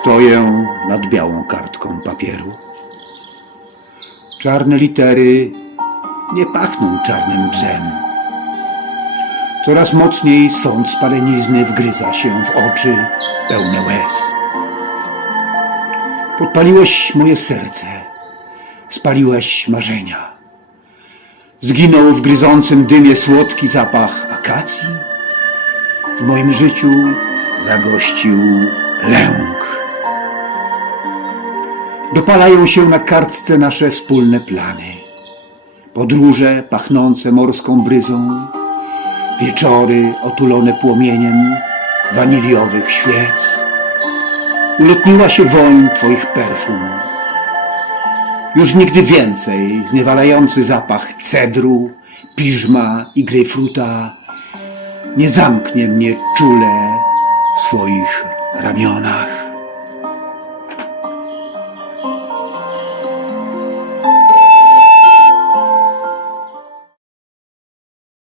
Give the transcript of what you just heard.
Stoję nad białą kartką papieru. Czarne litery nie pachną czarnym bzem. Coraz mocniej swąd spalenizny wgryza się w oczy pełne łez. Podpaliłeś moje serce, spaliłeś marzenia. Zginął w gryzącym dymie słodki zapach akacji. W moim życiu zagościł lęk. Dopalają się na kartce nasze wspólne plany. Podróże pachnące morską bryzą, wieczory otulone płomieniem waniliowych świec. Ulotniła się woń twoich perfum. Już nigdy więcej zniewalający zapach cedru, piżma i grejpfruta nie zamknie mnie czule w swoich ramionach.